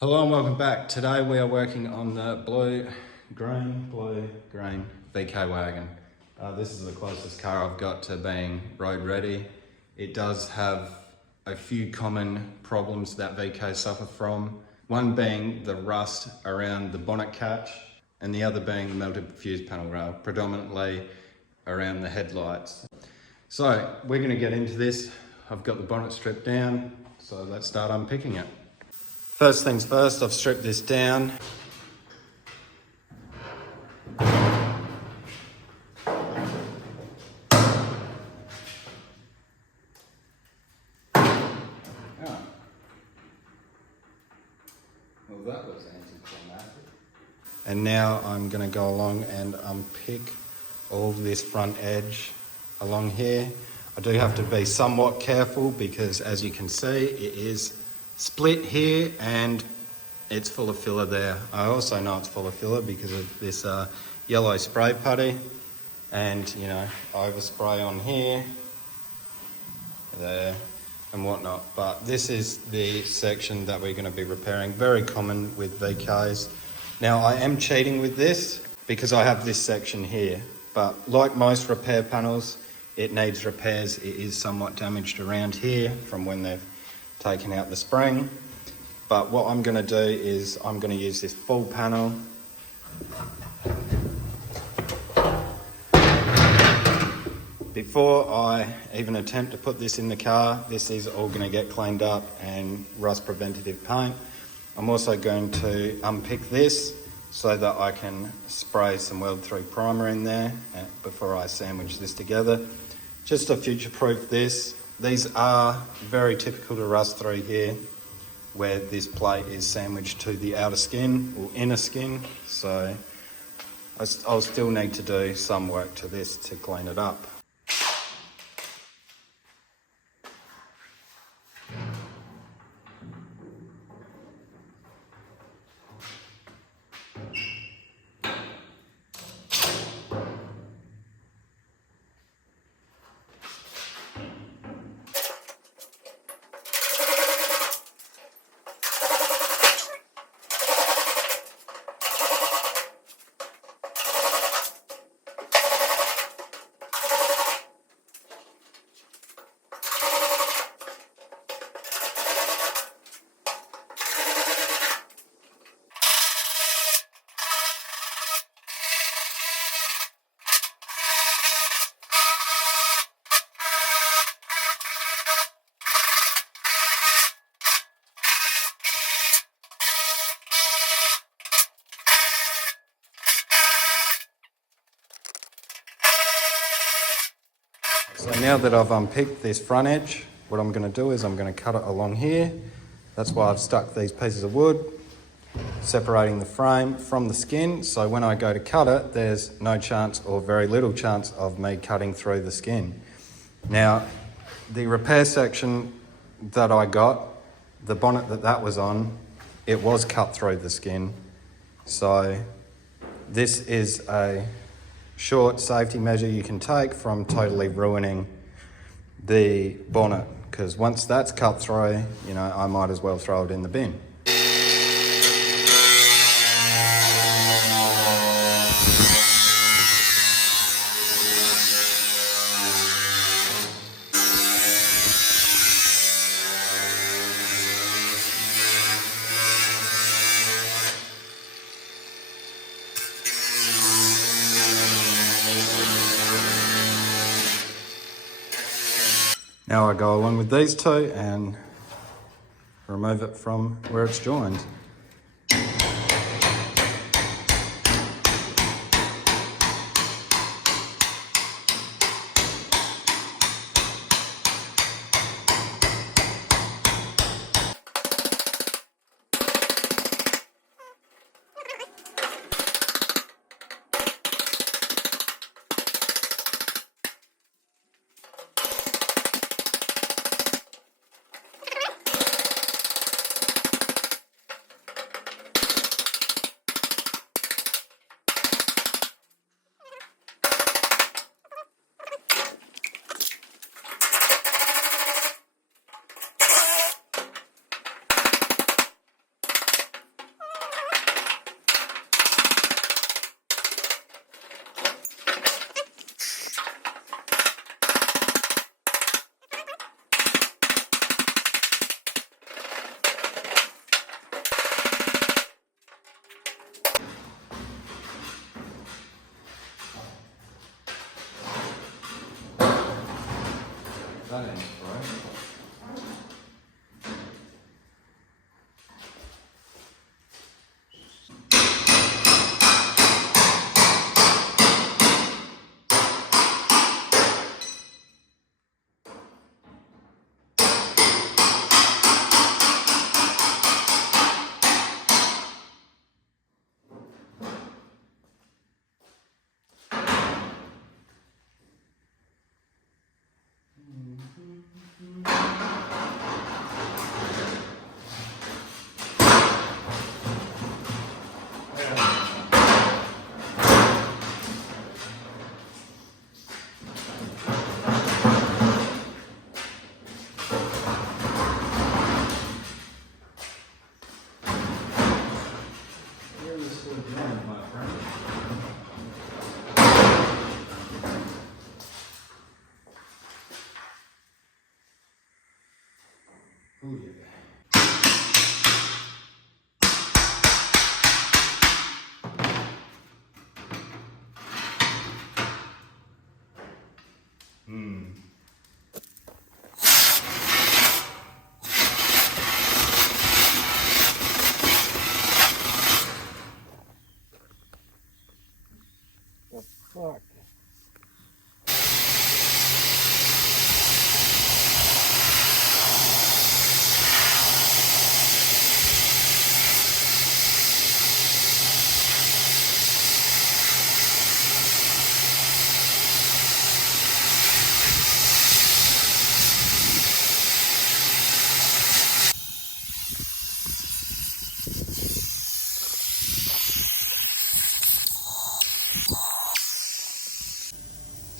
Hello and welcome back. Today we are working on the blue green VK wagon. This is the closest car I've got to being road ready. It does have a few common problems that VK suffer from. One being the rust around the bonnet catch and the other being the melted fuse panel rail, predominantly around the headlights. So we're going to get into this. I've got the bonnet stripped down, so let's start unpicking it. First things first, I've stripped this down. Oh. Well, that was anticlimactic. And now I'm going to go along and unpick all this front edge along here. I do have to be somewhat careful because, as you can see, it is split here and it's full of filler there. I also know it's full of filler because of this yellow spray putty, and I overspray on here, there and whatnot. But this is the section that we're going to be repairing, very common with VKs. Now I am cheating with this because I have this section here, but like most repair panels, it needs repairs. It is somewhat damaged around here from when they've taken out the spring. But what I'm going to do is I'm going to use this full panel. Before I even attempt to put this in the car, this is all going to get cleaned up and rust preventative paint. I'm also going to unpick this so that I can spray some weld through primer in there before I sandwich this together, just to future-proof this. These are very typical to rust through here, where this plate is sandwiched to the outer skin or inner skin. So I'll still need to do some work to this to clean it up. So now that I've unpicked this front edge, what I'm going to do is I'm going to cut it along here. That's why I've stuck these pieces of wood, separating the frame from the skin. So when I go to cut it, there's no chance or very little chance of me cutting through the skin. Now, the repair section that I got, the bonnet that was on, it was cut through the skin. So this is a short safety measure you can take from totally ruining the bonnet, because once that's cut through, I might as well throw it in the bin. Now I go along with these two and remove it from where it's joined.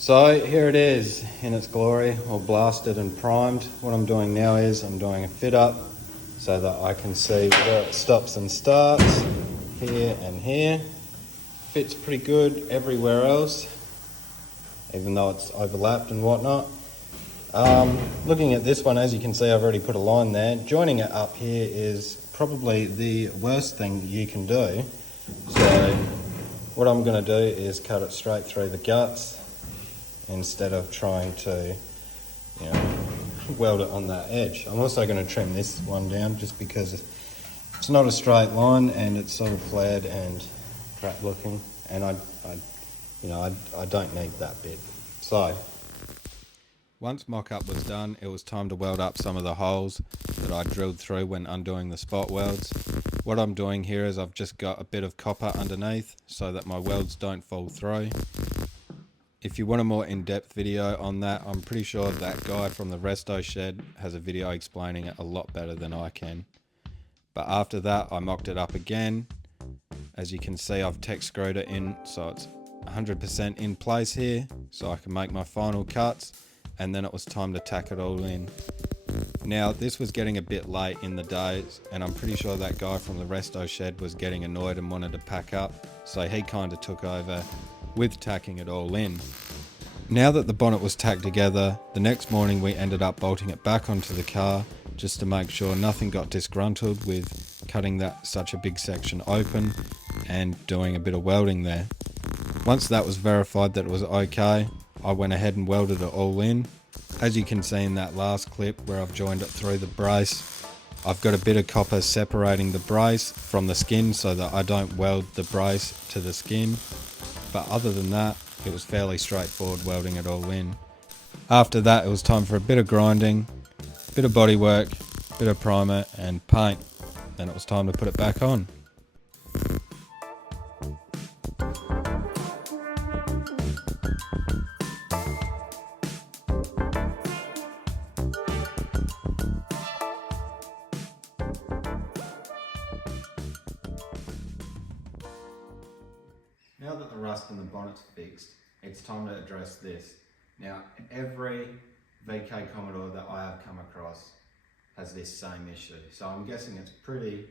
So here it is in its glory, all blasted and primed. What I'm doing now is I'm doing a fit up so that I can see where it stops and starts, here and here. Fits pretty good everywhere else, even though it's overlapped and whatnot. Looking at this one, as you can see, I've already put a line there. Joining it up here is probably the worst thing you can do. So what I'm going to do is cut it straight through the guts instead of trying to, weld it on that edge. I'm also going to trim this one down just because it's not a straight line and it's sort of flared and crap looking, and I don't need that bit. So once mock-up was done, it was time to weld up some of the holes that I drilled through when undoing the spot welds. What I'm doing here is I've just got a bit of copper underneath so that my welds don't fall through. If you want a more in-depth video on that, I'm pretty sure that guy from the resto shed has a video explaining it a lot better than I can. But after that, I mocked it up again. As you can see, I've tech screwed it in so it's 100% in place here, so I can make my final cuts, and then it was time to tack it all in. Now, this was getting a bit late in the days, and I'm pretty sure that guy from the resto shed was getting annoyed and wanted to pack up, so he kind of took over with tacking it all in. Now that the bonnet was tacked together, the next morning we ended up bolting it back onto the car just to make sure nothing got disgruntled with cutting such a big section open and doing a bit of welding there. Once that was verified that it was okay, I went ahead and welded it all in. As you can see in that last clip where I've joined it through the brace, I've got a bit of copper separating the brace from the skin so that I don't weld the brace to the skin. But other than that, it was fairly straightforward welding it all in. After that, it was time for a bit of grinding, a bit of bodywork, a bit of primer and paint. Then it was time to put it back on. Now that the rust in the bonnet's fixed, it's time to address this. Now, every VK Commodore that I have come across has this same issue. So I'm guessing it's pretty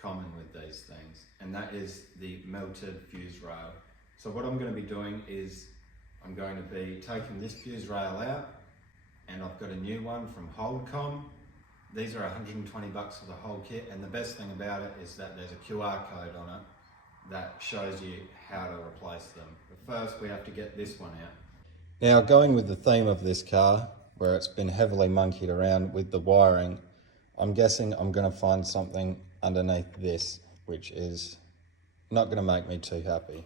common with these things, and that is the melted fuse rail. So what I'm going to be doing is I'm going to be taking this fuse rail out, and I've got a new one from Holdcom. These are 120 bucks for the whole kit, and the best thing about it is that there's a QR code on it that shows you how to replace them. But first we have to get this one out. Now, going with the theme of this car, where it's been heavily monkeyed around with the wiring, I'm guessing I'm going to find something underneath this, which is not going to make me too happy.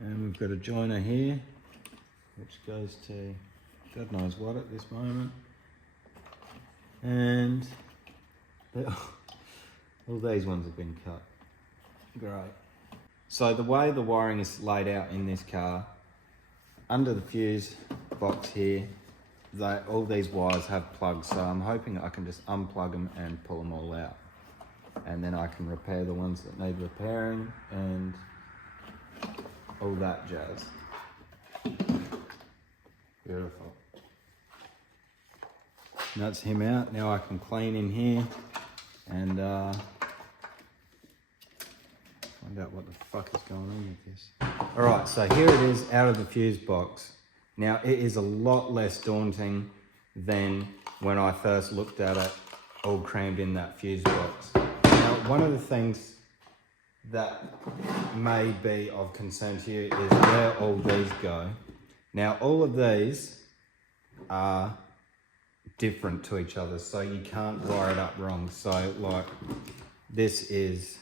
And we've got a joiner here, which goes to God knows what at this moment. And all these ones have been cut. Great. So the way the wiring is laid out in this car, under the fuse box here, all these wires have plugs, so I'm hoping I can just unplug them and pull them all out. And then I can repair the ones that need repairing and all that jazz. Beautiful. And that's him out. Now I can clean in here and find out what the fuck is going on with this. Alright, so here it is out of the fuse box. Now it is a lot less daunting than when I first looked at it all crammed in that fuse box. Now, one of the things that may be of concern to you is where all these go. Now all of these are different to each other, so you can't wire it up wrong. So like this is,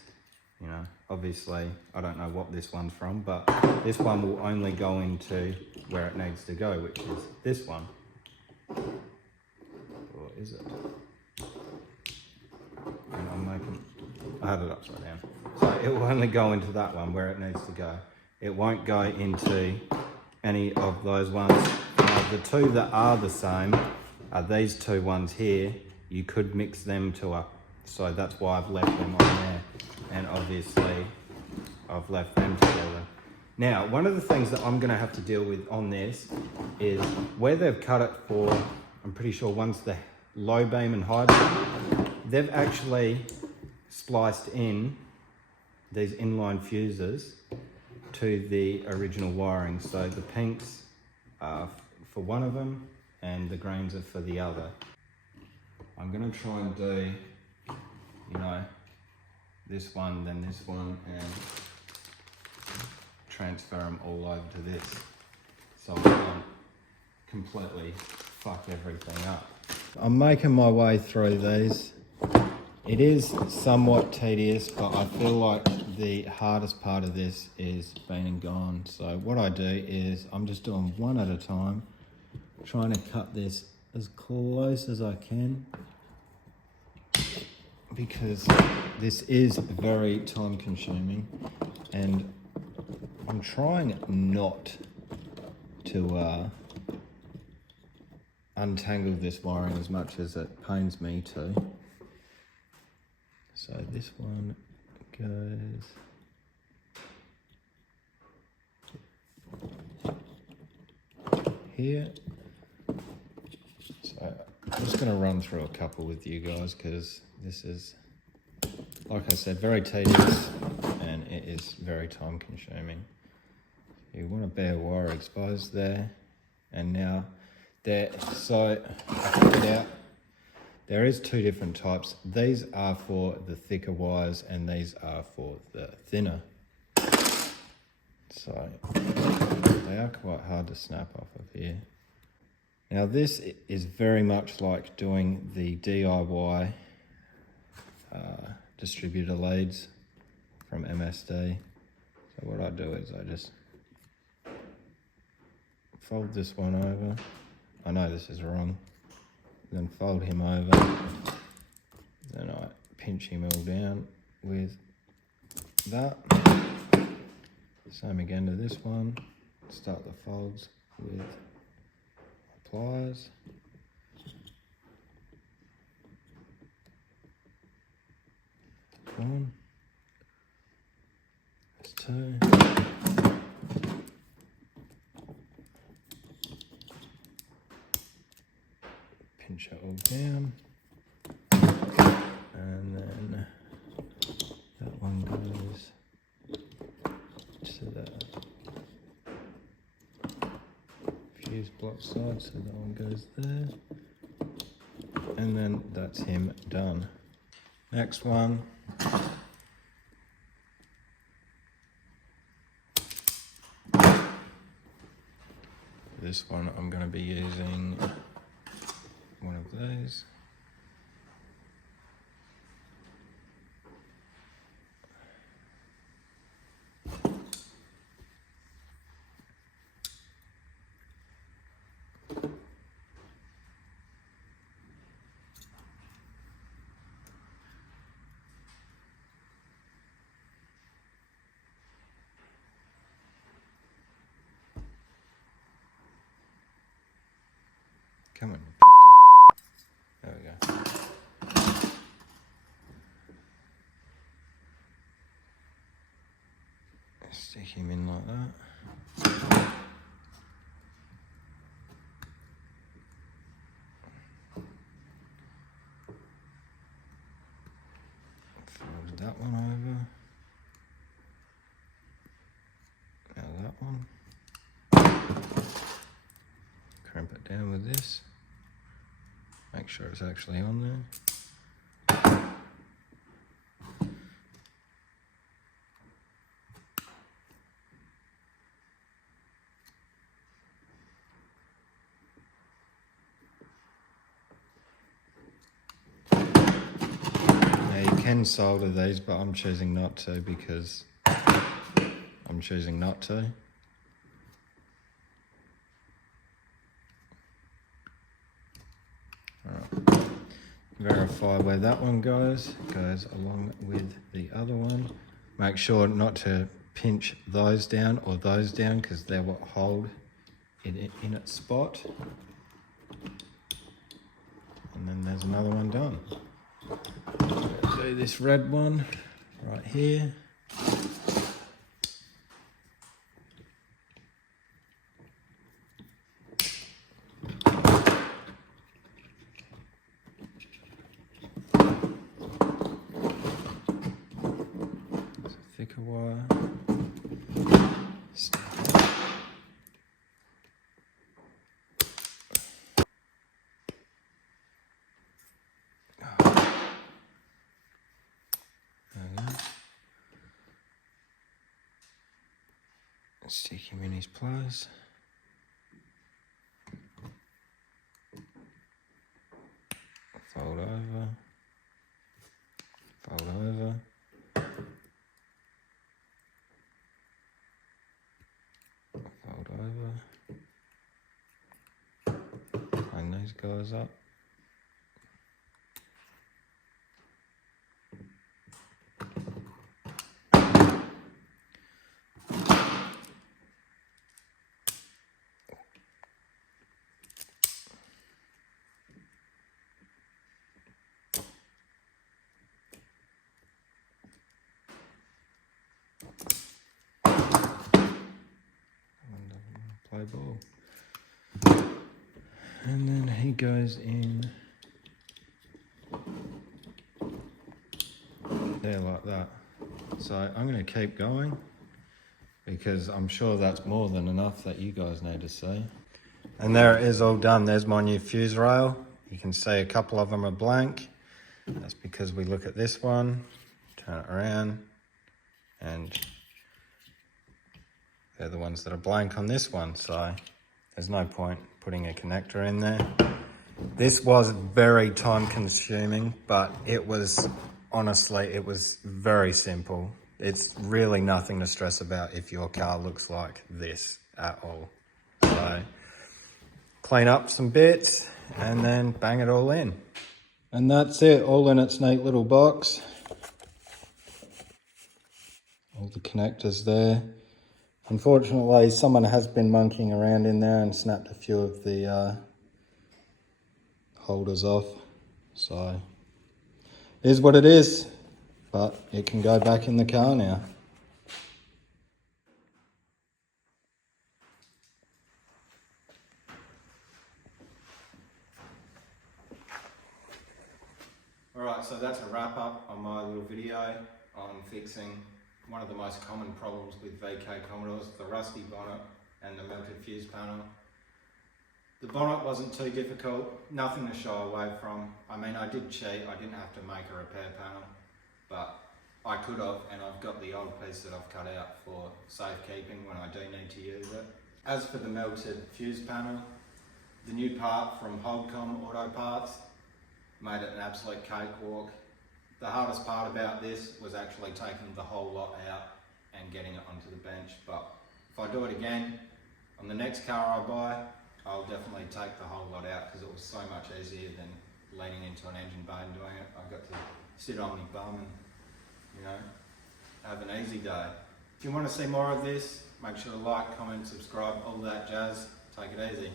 obviously I don't know what this one's from, but this one will only go into where it needs to go, which is this one. Or is it? And I had it upside down. So it will only go into that one where it needs to go. It won't go into any of those ones. Now, the two that are the same are these two ones here. You could mix them two up. So that's why I've left them on there. And obviously I've left them together. Now, one of the things that I'm going to have to deal with on this is where they've cut it for, I'm pretty sure one's the low beam and high beam, they've actually spliced in these inline fuses to the original wiring. So the pinks are for one of them and the greens are for the other. I'm going to try and do, you know, this one, then this one, and transfer them all over to this. So I don't completely fuck everything up. I'm making my way through these. It is somewhat tedious, but I feel like the hardest part of this is being and gone. So what I do is I'm just doing one at a time, trying to cut this as close as I can, because this is very time consuming, and I'm trying not to untangle this wiring as much as it pains me to. So this one goes here. So I'm just going to run through a couple with you guys, because this is, like I said, very tedious and it is very time consuming. You want a bare wire exposed there, and now there, so I figured out there is two different types. These are for the thicker wires and these are for the thinner. So they are quite hard to snap off of here. Now this is very much like doing the DIY distributor leads from MSD. So what I do is I just fold this one over. I know this is wrong. Then fold him over. Then I pinch him all down with that. Same again to this one. Start the folds with pliers. One. That's two. Pinch it all down. And then that one goes to the fuse block side, so that one goes there. And then that's him done. Next one. This one I'm going to be using one of those. Come on. There we go. Stick him in like that. Fold that one over. Now that one. Crimp it down with this. Make sure it's actually on there. Now you can solder these, but I'm choosing not to because I'm choosing not to. Verify where that one goes along with the other one. Make sure not to pinch those down or those down, because they're what hold it in its spot. And then there's another one done. Do this red one right here. thicker wire. There we go. Stick him in his place. Fold over. Fold over. Fold over. Line these guys up. Play ball. And then he goes in there like that. So I'm going to keep going because I'm sure that's more than enough that you guys need to see. And there it is, all done. There's my new fuse rail. You can see a couple of them are blank. That's because we look at this one, turn it around, and they're the ones that are blank on this one, so there's no point putting a connector in there. This was very time consuming, but it was, honestly, it was very simple. It's really nothing to stress about if your car looks like this at all. So clean up some bits and then bang it all in. And that's it, all in its neat little box. All the connectors there. Unfortunately, someone has been monkeying around in there and snapped a few of the holders off. So, it is what it is, but it can go back in the car now. Alright, so that's a wrap up on my little video on fixing one of the most common problems with VK Commodores, the rusty bonnet and the melted fuse panel. The bonnet wasn't too difficult, nothing to shy away from. I mean, I did cheat, I didn't have to make a repair panel, but I could have, and I've got the old piece that I've cut out for safekeeping when I do need to use it. As for the melted fuse panel, the new part from Holdcom Auto Parts made it an absolute cakewalk. The hardest part about this was actually taking the whole lot out and getting it onto the bench, but if I do it again, on the next car I buy, I'll definitely take the whole lot out because it was so much easier than leaning into an engine bay and doing it. I got to sit on my bum and, you know, have an easy day. If you want to see more of this, make sure to like, comment, subscribe, all that jazz. Take it easy.